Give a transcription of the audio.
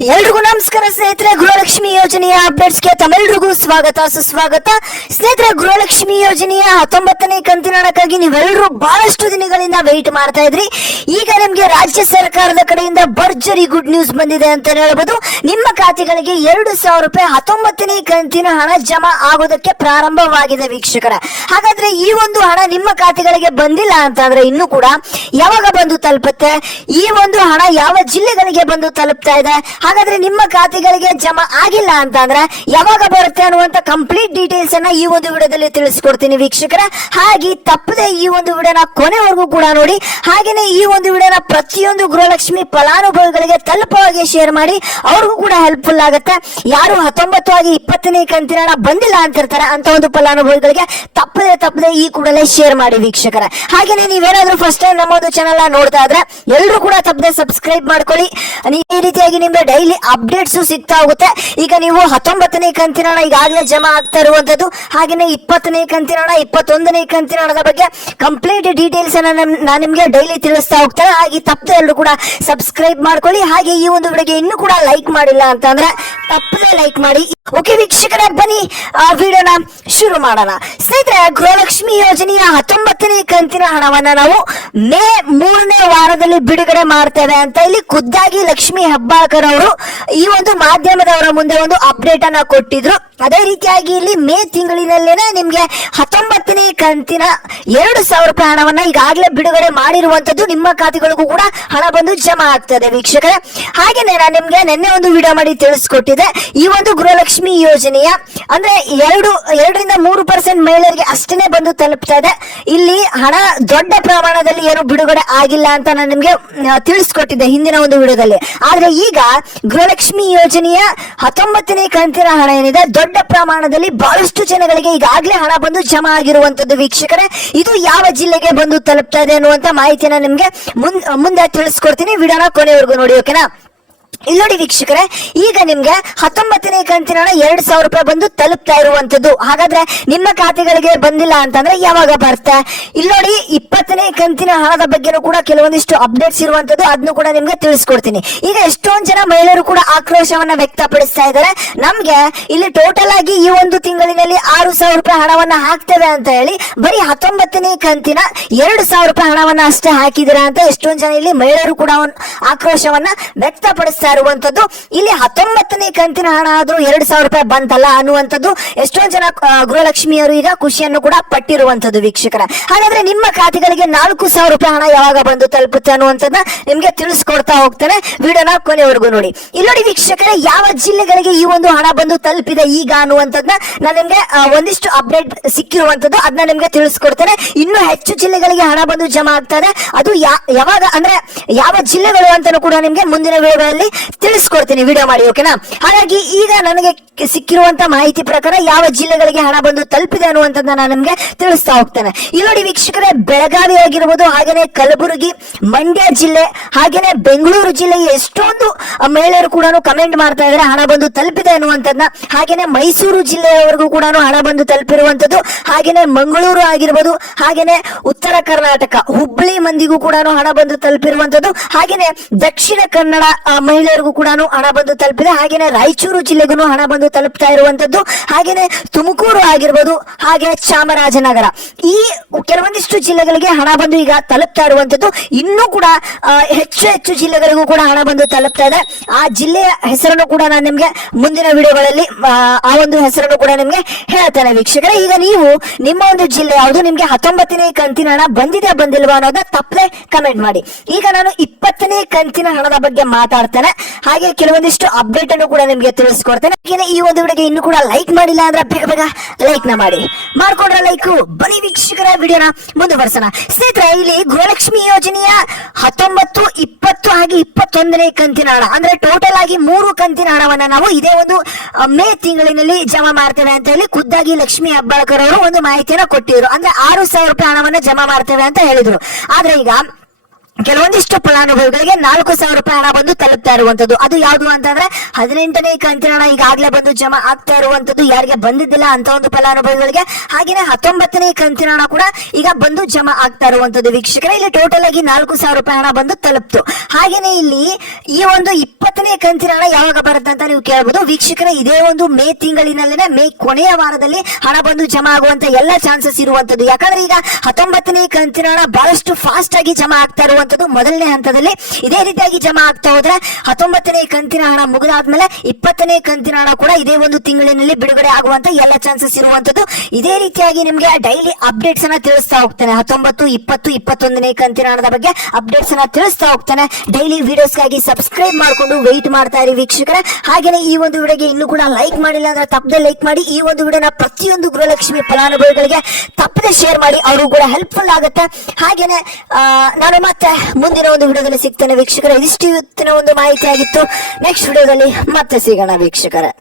ಎಲ್ರಿಗೂ ನಮಸ್ಕಾರ ಸ್ನೇಹಿತರೆ. ಗೃಹಲಕ್ಷ್ಮಿ ಯೋಜನೆಯ ಅಪ್ಡೇಟ್ಸ್ಗೆ ತಮ್ಮೆಲ್ರಿಗೂ ಸ್ವಾಗತ ಸುಸ್ವಾಗತ. ಸ್ನೇಹಿತರೆ, ಗೃಹಲಕ್ಷ್ಮಿ ಯೋಜನೆಯ 19ನೇ ಕಂತಿನ ಹಣಕ್ಕಾಗಿ ನೀವೆಲ್ಲರೂ ಬಹಳಷ್ಟು ದಿನಗಳಿಂದ ವೆಯ್ಟ್ ಮಾಡ್ತಾ ಇದ್ರಿ. ಈಗ ನಿಮ್ಗೆ ರಾಜ್ಯ ಸರ್ಕಾರದ ಕಡೆಯಿಂದ ಭರ್ಜರಿ ಗುಡ್ ನ್ಯೂಸ್ ಬಂದಿದೆ ಅಂತ ಹೇಳ್ಬೋದು. ನಿಮ್ಮ ಖಾತೆಗಳಿಗೆ 2,000 ರೂಪಾಯಿ 19ನೇ ಕಂತಿನ ಹಣ ಜಮಾ ಆಗೋದಕ್ಕೆ ಪ್ರಾರಂಭವಾಗಿದೆ ವೀಕ್ಷಕರ. ಹಾಗಾದ್ರೆ ಈ ಒಂದು ಹಣ ನಿಮ್ಮ ಖಾತೆಗಳಿಗೆ ಬಂದಿಲ್ಲ ಅಂತಂದ್ರೆ ಇನ್ನೂ ಕೂಡ ಯಾವಾಗ ಬಂದು ತಲುಪುತ್ತೆ, ಈ ಒಂದು ಹಣ ಯಾವ ಜಿಲ್ಲೆಗಳಿಗೆ ಬಂದು ತಲುಪ್ತಾ ಇದೆ, ಹಾಗಾದ್ರೆ ನಿಮ್ಮ ಖಾತೆಗಳಿಗೆ ಜಮಾ ಆಗಿಲ್ಲ ಅಂತ ಅಂದ್ರೆ ಯಾವಾಗ ಬರುತ್ತೆ ಅನ್ನುವಂತ ಕಂಪ್ಲೀಟ್ ಡೀಟೇಲ್ಸ್ ಅನ್ನ ಈ ಒಂದು ವಿಡಿಯೋದಲ್ಲಿ ತಿಳಿಸ್ಕೊಡ್ತೀನಿ ವೀಕ್ಷಕರ. ಹಾಗೆ ತಪ್ಪದೆ ಈ ಒಂದು ವಿಡಿಯೋನ ಕೊನೆವರೆಗೂ ಕೂಡ ನೋಡಿ. ಹಾಗೇನೆ ಈ ಒಂದು ವಿಡಿಯೋನ ಪ್ರತಿಯೊಂದು ಗೃಹಲಕ್ಷ್ಮಿ ಫಲಾನುಭವಿಗಳಿಗೆ ತಲುಪುವ ಹಾಗೆ ಶೇರ್ ಮಾಡಿ, ಅವ್ರಿಗೂ ಕೂಡ ಹೆಲ್ಪ್ಫುಲ್ ಆಗುತ್ತೆ. ಯಾರು 19 ಆಗಿ 20ನೇ ಕಂತಿನ ಹಣ ಬಂದಿಲ್ಲ ಅಂತಿರ್ತಾರೆ ಅಂತ ಒಂದು ಫಲಾನುಭವಿಗಳಿಗೆ ತಪ್ಪದೆ ಈ ಕೂಡಲೇ ಶೇರ್ ಮಾಡಿ ವೀಕ್ಷಕರ. ಹಾಗೇನೆ ನೀವೇನಾದ್ರೂ ಫಸ್ಟ್ ಟೈಮ್ ನಮ್ಮ ಒಂದು ಚಾನೆಲ್ ನೋಡ್ತಾ ಇದ್ರೆ ಎಲ್ಲರೂ ಕೂಡ ತಪ್ಪದೆ ಸಬ್ಸ್ಕ್ರೈಬ್ ಮಾಡ್ಕೊಳ್ಳಿ. ಈ ರೀತಿಯಾಗಿ ನಿಮ್ಗೆ ಡೈಲಿ ಅಪ್ಡೇಟ್ಸ್ ಸಿಗ್ತಾ ಹೋಗುತ್ತೆ. ಈಗ ನೀವು 19ನೇ ಕಂತಿನ ಹಣ ಈಗಾಗಲೇ ಜಮಾ ಆಗ್ತಾ ಇರುವಂತದ್ದು, ಹಾಗೇನೆ 20ನೇ ಕಂತಿನ ಹಣ, 21ನೇ ಕಂತಿನ ಹಣದ ಬಗ್ಗೆ ಕಂಪ್ಲೀಟ್ ಡೀಟೇಲ್ಸ್ ಅನ್ನ ನಾನು ನಿಮ್ಗೆ ಡೈಲಿ ತಿಳಿಸ್ತಾ ಹೋಗ್ತೇನೆ. ಹಾಗೆ ತಪ್ಪದೆ ಎಲ್ಲರೂ ಕೂಡ ಸಬ್ಸ್ಕ್ರೈಬ್ ಮಾಡ್ಕೊಳ್ಳಿ. ಹಾಗೆ ಈ ಒಂದು ವಿಡಿಯೋಗೆ ಇನ್ನೂ ಕೂಡ ಲೈಕ್ ಮಾಡಿಲ್ಲ ಅಂತಂದ್ರೆ ತಪ್ಪದೆ ಲೈಕ್ ಮಾಡಿ. ಓಕೆ ವೀಕ್ಷಕರೇ, ಬನ್ನಿ ವಿಡಿಯೋನ ಶುರು ಮಾಡೋಣ. ಸ್ನೇಹಿತರೆ, ಗೃಹಲಕ್ಷ್ಮಿ ಯೋಜನೆಯ 19ನೇ ಕಂತಿನ ಹಣವನ್ನ ನಾವು ಮೇ 3ನೇ ವಾರದಲ್ಲಿ ಬಿಡುಗಡೆ ಮಾಡ್ತೇವೆ ಅಂತ ಇಲ್ಲಿ ಖುದ್ದಾಗಿ ಲಕ್ಷ್ಮಿ ಹೆಬ್ಬಾಳ್ಕರ್ ಅವರು ಈ ಒಂದು ಮಾಧ್ಯಮದವರ ಮುಂದೆ ಒಂದು ಅಪ್ಡೇಟ್ ಅನ್ನ ಕೊಟ್ಟಿದ್ರು. ಅದೇ ರೀತಿಯಾಗಿ ಇಲ್ಲಿ ಮೇ ತಿಂಗಳಿನಲ್ಲೇನೆ ನಿಮ್ಗೆ 19ನೇ ಕಂತಿನ 2,000 ರೂಪಾಯಿ ಹಣವನ್ನ ಈಗಾಗಲೇ ಬಿಡುಗಡೆ ಮಾಡಿರುವಂತದ್ದು ನಿಮ್ಮ ಖಾತೆಗಳಿಗೂ ಕೂಡ ಹಣ ಬಂದು ಜಮಾ ಆಗ್ತದೆ ವೀಕ್ಷಕರೇ. ಹಾಗೇನೆ ನಾನು ನಿಮ್ಗೆ ನಿನ್ನೆ ಒಂದು ವಿಡಿಯೋ ಮಾಡಿ ತಿಳಿಸ್ಕೊಟ್ಟಿದ್ದೆ. ಈ ಒಂದು ಗೃಹಲಕ್ಷ್ಮಿ ಯೋಜನೆಯ ಅಂದ್ರೆ 2-3% ಮಹಿಳೆಯರಿಗೆ ಅಷ್ಟೇ ಬಂದು ತಲುಪ್ತಾ ಇದೆ. ಇಲ್ಲಿ ಹಣ ದೊಡ್ಡ ಪ್ರಮಾಣದಲ್ಲಿ ಏನು ಬಿಡುಗಡೆ ಆಗಿಲ್ಲ ಅಂತ ನಾನು ನಿಮ್ಗೆ ತಿಳಿಸ್ಕೊಟ್ಟಿದ್ದೆ ಹಿಂದಿನ ಒಂದು ವಿಡಿಯೋದಲ್ಲಿ. ಆದ್ರೆ ಈಗ ಗೃಹಲಕ್ಷ್ಮಿ ಯೋಜನೆಯ 19ನೇ ಕಂತಿನ ಹಣ ಏನಿದೆ, ದೊಡ್ಡ ಪ್ರಮಾಣದಲ್ಲಿ ಬಹಳಷ್ಟು ಜನಗಳಿಗೆ ಈಗಾಗಲೇ ಹಣ ಬಂದು ಜಮಾ ಆಗಿರುವಂತದ್ದು ವೀಕ್ಷಕರೇ. ಇದು ಯಾವ ಜಿಲ್ಲೆಗೆ ಬಂದು ತಲುಪ್ತಾ ಇದೆ ಅನ್ನುವಂತ ಮಾಹಿತಿನ ನಿಮ್ಗೆ ಮುಂದೆ ತಿಳಿಸ್ಕೊಡ್ತೀನಿ. ವಿಡಿಯೋನ ಕೊನೆವರೆಗೂ ನೋಡಿ, ಓಕೆನಾ? ಇಲ್ಲಿ ನೋಡಿ ವೀಕ್ಷಕರೇ, ಈಗ ನಿಮ್ಗೆ 19ನೇ ಕಂತಿನ ಹಣ 2,000 ರೂಪಾಯಿ ಬಂದು ತಲುಪ್ತಾ ಇರುವಂತದ್ದು. ಹಾಗಾದ್ರೆ ನಿಮ್ಮ ಖಾತೆಗಳಿಗೆ ಬಂದಿಲ್ಲ ಅಂತಂದ್ರೆ ಯಾವಾಗ ಬರುತ್ತೆ? ಇಲ್ಲಿ ನೋಡಿ, 20ನೇ ಕಂತಿನ ಹಣದ ಬಗ್ಗೆನೂ ಕೂಡ ಕೆಲವೊಂದಿಷ್ಟು ಅಪ್ಡೇಟ್ಸ್ ಇರುವಂತದ್ದು, ಅದನ್ನು ಕೂಡ ನಿಮ್ಗೆ ತಿಳಿಸ್ಕೊಡ್ತೀನಿ. ಈಗ ಎಷ್ಟೊಂದು ಜನ ಮಹಿಳೆಯರು ಕೂಡ ಆಕ್ರೋಶವನ್ನ ವ್ಯಕ್ತಪಡಿಸ್ತಾ ಇದ್ದಾರೆ. ನಮ್ಗೆ ಇಲ್ಲಿ ಟೋಟಲ್ ಆಗಿ ಈ ಒಂದು ತಿಂಗಳಿನಲ್ಲಿ 6,000 ರೂಪಾಯಿ ಹಣವನ್ನ ಹಾಕ್ತೇವೆ ಅಂತ ಹೇಳಿ ಬರೀ 19ನೇ ಕಂತಿನ 2,000 ರೂಪಾಯಿ ಹಣವನ್ನ ಅಷ್ಟೇ ಹಾಕಿದಿರಾ ಅಂತ ಎಷ್ಟೊಂದು ಜನ ಇಲ್ಲಿ ಮಹಿಳೆಯರು ಕೂಡ ಆಕ್ರೋಶವನ್ನ ವ್ಯಕ್ತಪಡಿಸ್ತಾ ಇರುವಂತದ್ದು. ಇಲ್ಲಿ 19ನೇ ಕಂತಿನ ಹಣ ಆದ್ರೂ 2,000 ರೂಪಾಯಿ ಬಂತಲ್ಲ ಅನ್ನುವಂಥದ್ದು ಎಷ್ಟೊಂದು ಜನ ಗೃಹಲಕ್ಷ್ಮಿಯರು ಈಗ ಖುಷಿಯನ್ನು ಕೂಡ ಪಟ್ಟಿರುವಂತದ್ದು ವೀಕ್ಷಕರ. ಹಾಗಾದ್ರೆ ನಿಮ್ಮ ಖಾತೆಗಳಿಗೆ 4,000 ರೂಪಾಯಿ ಹಣ ಯಾವಾಗ ಬಂದು ತಲುಪುತ್ತೆ ಅನ್ನುವಂಥದ್ದನ್ನ ನಿಮ್ಗೆ ತಿಳಿಸ್ಕೊಡ್ತಾ ಹೋಗ್ತೇನೆ. ವಿಡಿಯೋನ ಕೊನೆವರೆಗೂ ನೋಡಿ. ಇಲ್ಲಿ ನೋಡಿ ವೀಕ್ಷಕರೇ, ಯಾವ ಜಿಲ್ಲೆಗಳಿಗೆ ಈ ಒಂದು ಹಣ ಬಂದು ತಲುಪಿದೆ ಈಗ ಅನ್ನುವಂಥದ್ದನ್ನ ನಾನು ನಿಮ್ಗೆ ಒಂದಿಷ್ಟು ಅಪ್ಡೇಟ್ ಸಿಕ್ಕಿರುವಂತದ್ದು, ಅದನ್ನ ನಿಮ್ಗೆ ತಿಳಿಸ್ಕೊಡ್ತೇನೆ. ಇನ್ನೂ ಹೆಚ್ಚು ಜಿಲ್ಲೆಗಳಿಗೆ ಹಣ ಬಂದು ಜಮಾ ಆಗ್ತದೆ. ಅದು ಯಾವಾಗ ಅಂದ್ರೆ ಯಾವ ಜಿಲ್ಲೆಗಳು ಅಂತಾನು ಕೂಡ ನಿಮ್ಗೆ ಮುಂದಿನ ವಿಡಿಯೋಗಳಲ್ಲಿ ತಿಳಿಸ್ಕೊಡ್ತೀನಿ, ವಿಡಿಯೋ ಮಾಡಿ, ಓಕೆನಾ? ಹಾಗಾಗಿ ಈಗ ನನಗೆ ಸಿಕ್ಕಿರುವಂತ ಮಾಹಿತಿ ಪ್ರಕಾರ ಯಾವ ಜಿಲ್ಲೆಗಳಿಗೆ ಹಣ ಬಂದು ತಲುಪಿದೆ ಅನ್ನುವಂಥದ್ದನ್ನ ನಾನು ನಿಮ್ಗೆ ತಿಳಿಸ್ತಾ ಹೋಗ್ತೇನೆ. ಇಲ್ಲಿ ನೋಡಿ ವೀಕ್ಷಕರೇ, ಬೆಳಗಾವಿ ಆಗಿರ್ಬೋದು, ಹಾಗೇನೆ ಕಲಬುರಗಿ, ಮಂಡ್ಯ ಜಿಲ್ಲೆ, ಹಾಗೇನೆ ಬೆಂಗಳೂರು ಜಿಲ್ಲೆ ಎಷ್ಟೊಂದು ಮಹಿಳೆಯರು ಕೂಡ ಕಮೆಂಟ್ ಮಾಡ್ತಾ ಇದ್ದಾರೆ ಹಣ ಬಂದು ತಲುಪಿದೆ ಅನ್ನುವಂಥದ್ದನ್ನ. ಹಾಗೇನೆ ಮೈಸೂರು ಜಿಲ್ಲೆಯವರೆಗೂ ಕೂಡ ಹಣ ಬಂದು ತಲುಪಿರುವಂತದ್ದು, ಹಾಗೇನೆ ಮಂಗಳೂರು ಆಗಿರ್ಬೋದು, ಹಾಗೇನೆ ಉತ್ತರ ಕರ್ನಾಟಕ ಹುಬ್ಬಳ್ಳಿ ಮಂದಿಗೂ ಕೂಡ ಹಣ ಬಂದು ತಲುಪಿರುವಂತದ್ದು, ಹಾಗೇನೆ ದಕ್ಷಿಣ ಕನ್ನಡ ಮಹಿಳೆಯರಿಗೂ ಕೂಡ ಹಣ ಬಂದು ತಲುಪಿದೆ, ಹಾಗೇನೆ ರಾಯಚೂರು ಜಿಲ್ಲೆಗೂ ಹಣ ಬಂದು ತಲುಪ್ತಾ ಇರುವಂತದ್ದು, ಹಾಗೇನೆ ತುಮಕೂರು ಆಗಿರ್ಬೋದು, ಹಾಗೆ ಚಾಮರಾಜನಗರ, ಈ ಕೆಲವೊಂದಿಷ್ಟು ಜಿಲ್ಲೆಗಳಿಗೆ ಹಣ ಬಂದು ಈಗ ತಲುಪ್ತಾ ಇರುವಂತದ್ದು. ಇನ್ನೂ ಕೂಡ ಹೆಚ್ಚು ಜಿಲ್ಲೆಗಳಿಗೂ ಕೂಡ ಹಣ ಬಂದು ತಲುಪ್ತಾ ಇದೆ. ಆ ಜಿಲ್ಲೆಯ ಹೆಸರನ್ನು ಕೂಡ ನಾನು ನಿಮ್ಗೆ ಮುಂದಿನ ವಿಡಿಯೋಗಳಲ್ಲಿ ಆ ಒಂದು ಹೆಸರನ್ನು ಕೂಡ ನಿಮ್ಗೆ ಹೇಳ್ತೇನೆ ವೀಕ್ಷಕರೇ. ಈಗ ನೀವು ನಿಮ್ಮ ಒಂದು ಜಿಲ್ಲೆ ಯಾವುದು, ನಿಮ್ಗೆ 19ನೇ ಕಂತಿನ ಹಣ ಬಂದಿಲ್ವಾ ಅನ್ನೋದನ್ನ ತಪ್ಪದೆ ಕಮೆಂಟ್ ಮಾಡಿ. ಈಗ ನಾನು 20ನೇ ಕಂತಿನ ಹಣದ ಬಗ್ಗೆ ಮಾತಾಡ್ತೇನೆ, ಹಾಗೆ ಕೆಲವೊಂದಿಷ್ಟು ಅಪ್ಡೇಟ್ ಅನ್ನು ಕೂಡ ನಿಮ್ಗೆ ತಿಳಿಸ್ಕೊಡ್ತೇನೆ. ಈ ಒಂದು ವಿಡಿಯೋಗೆ ಇನ್ನೂ ಕೂಡ ಲೈಕ್ ಮಾಡಿಲ್ಲ ಅಂದ್ರೆ ಬೇಗ ಲೈಕ್ ನ ಮಾಡ್ಕೊಂಡ್ರೆ ಲೈಕ್. ಬನ್ನಿ ವೀಕ್ಷಕರ, ವಿಡಿಯೋನ ಮುಂದುವರ್ಸೋಣ. ಸ್ನೇಹಿತರೆ, ಇಲ್ಲಿ ಗೃಹಲಕ್ಷ್ಮಿ ಯೋಜನೆಯ 19, 20 ಹಾಗೆ 21ನೇ ಕಂತಿನ ಹಣ ಅಂದ್ರೆ ಟೋಟಲ್ ಆಗಿ 3 ಕಂತಿನ ಹಣವನ್ನ ನಾವು ಇದೇ ಒಂದು ಮೇ ತಿಂಗಳಿನಲ್ಲಿ ಜಮಾ ಮಾಡ್ತೇವೆ ಅಂತ ಹೇಳಿ ಖುದ್ದಾಗಿ ಲಕ್ಷ್ಮಿ ಹೆಬ್ಬಾಳ್ಕರ್ ಅವರು ಒಂದು ಮಾಹಿತಿಯನ್ನ ಕೊಟ್ಟಿದ್ರು. ಅಂದ್ರೆ 6,000 ರೂಪಾಯಿ ಹಣವನ್ನ ಜಮಾ ಮಾಡ್ತೇವೆ ಅಂತ ಹೇಳಿದ್ರು. ಆದ್ರೆ ಈಗ ಕೆಲವೊಂದಿಷ್ಟು ಫಲಾನುಭವಿಗಳಿಗೆ 4,000 ರೂಪಾಯಿ ಹಣ ಬಂದು ತಲುಪ್ತಾ ಇರುವಂತದ್ದು. ಅದು ಯಾವುದು ಅಂತಂದ್ರೆ 18ನೇ ಕಂತಿನ ಹಣ ಈಗಾಗಲೇ ಬಂದು ಜಮಾ ಆಗ್ತಾ ಇರುವಂತದ್ದು, ಯಾರಿಗೆ ಬಂದಿದ್ದಿಲ್ಲ ಅಂತ ಒಂದು ಫಲಾನುಭವಿಗಳಿಗೆ. ಹಾಗೇನೆ 19ನೇ ಕಂತಿನ ಹಣ ಕೂಡ ಈಗ ಬಂದು ಜಮಾ ಆಗ್ತಾ ಇರುವಂತದ್ದು. ವೀಕ್ಷಕರೇ, ಇಲ್ಲಿ ಟೋಟಲ್ ಆಗಿ 4,000 ರೂಪಾಯಿ ಹಣ ಬಂದು ತಲುಪ್ತು. ಹಾಗೇನೆ ಇಲ್ಲಿ ಈ ಒಂದು 20ನೇ ಕಂತಿನ ಹಣ ಯಾವಾಗ ಬರುತ್ತೆ ಅಂತ ನೀವು ಕೇಳಬಹುದು. ವೀಕ್ಷಕರೇ, ಇದೇ ಒಂದು ಮೇ ತಿಂಗಳಿನಲ್ಲೇ ಮೇ ಕೊನೆಯ ವಾರದಲ್ಲಿ ಹಣ ಬಂದು ಜಮಾ ಆಗುವಂತ ಎಲ್ಲ ಚಾನ್ಸಸ್ ಇರುವಂತದ್ದು. ಯಾಕಂದ್ರೆ ಈಗ 19ನೇ ಕಂತಿನ ಹಣ ಬಹಳಷ್ಟು ಫಾಸ್ಟ್ ಆಗಿ ಜಮಾ ಆಗ್ತಾ ಇರುವಂತದ್ದು. ಮೊದಲನೇ ಹಂತದಲ್ಲಿ ಇದೇ ರೀತಿಯಾಗಿ ಜಮಾ ಆಗ್ತಾ ಹೋದ್ರೆ 19ನೇ ಕಂತಿನ ಹಣ ಮುಗಿದಾದ್ಮೇಲೆ 20ನೇ ಕಂತಿನ ಹಣ ಕೂಡ ಇದೇ ಒಂದು ತಿಂಗಳಿನಲ್ಲಿ ಬಿಡುಗಡೆ ಆಗುವಂತ ಎಲ್ಲ ಚಾನ್ಸಸ್ ಇರುವಂತದ್ದು. ಇದೇ ರೀತಿಯಾಗಿ ನಿಮ್ಗೆ ಡೈಲಿ ಅಪ್ಡೇಟ್ಸ್ ಅನ್ನ ತಿಳಿಸ್ತಾ ಹೋಗ್ತಾನೆ. 19, 20, 21ನೇ ಕಂತಿನ ಹಣದ ಬಗ್ಗೆ ಅಪ್ಡೇಟ್ಸ್ ಅನ್ನ ತಿಳಿಸ್ತಾ ಹೋಗ್ತಾನೆ. ಡೈಲಿ ವಿಡಿಯೋಸ್ಗಾಗಿ ಸಬ್ಸ್ಕ್ರೈಬ್ ಮಾಡ್ಕೊಂಡು ವೆಯ್ಟ್ ಮಾಡ್ತಾ ಇರಿ ವೀಕ್ಷಕರೇ. ಹಾಗೇನೆ ಈ ಒಂದು ವಿಡಿಯೋಗೆ ಇನ್ನೂ ಕೂಡ ಲೈಕ್ ಮಾಡಿಲ್ಲ ಅಂದ್ರೆ ತಪ್ಪದೆ ಲೈಕ್ ಮಾಡಿ. ಈ ಒಂದು ವಿಡಿಯೋನ ಪ್ರತಿಯೊಂದು ಗೃಹಲಕ್ಷ್ಮಿ ಫಲಾನುಭವಿಗಳಿಗೆ ತಪ್ಪದೆ ಶೇರ್ ಮಾಡಿ, ಅವ್ರಿಗೂ ಕೂಡ ಹೆಲ್ಪ್ಫುಲ್ ಆಗುತ್ತೆ. ಹಾಗೇನೆ ನಾನು ಮತ್ತೆ ಮುಂದಿನ ಒಂದು ವಿಡಿಯೋದಲ್ಲಿ ಸಿಗ್ತೇನೆ ವೀಕ್ಷಕರೇ. ಇದಿಷ್ಟು ಇವತ್ತಿನ ಒಂದು ಮಾಹಿತಿ ಆಗಿತ್ತು. ನೆಕ್ಸ್ಟ್ ವಿಡಿಯೋದಲ್ಲಿ ಮತ್ತೆ ಸಿಗೋಣ ವೀಕ್ಷಕರೇ.